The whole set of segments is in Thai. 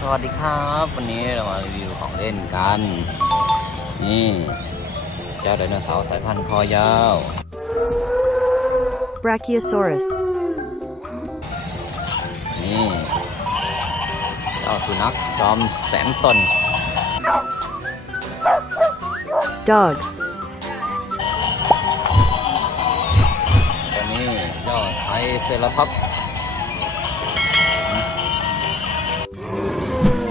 สวัสดีครับ วันนี้เรามารีวิวของเล่นกัน นี่เจ้าไดโนเสาร์สายพันธุ์คอยาว Brachiosaurus. นี่เจ้าสุนัขจอมแสนสน Dog. ตัวนี้เจ้าไทรเซราท็อปส์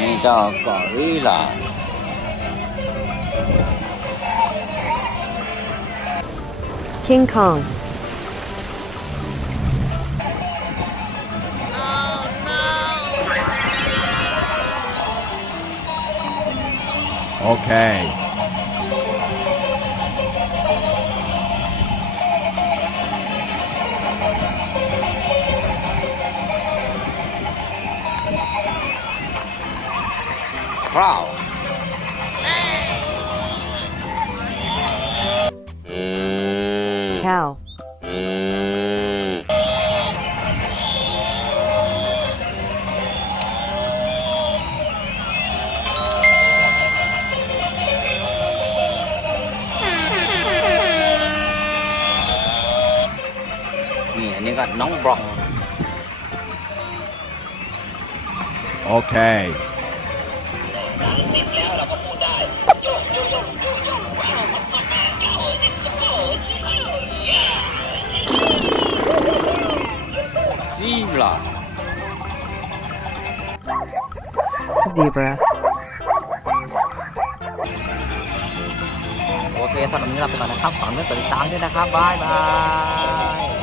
你到广瑞了。King Kong。Okay. crowd. Cow. Nhìn cái nóng bỏng. Okay. แล้วอันนี้เจ้ากอริลลา King Kong. Okay. คราว Cow. นี่อันนี้ก็น้องบรอง Okay. ซีบลา Zebra. โอเคสำหรับวันนี้เราไปก่อนนะครับฝากเพื่อนกดติดตามด้วยนะครับ บ๊ายบาย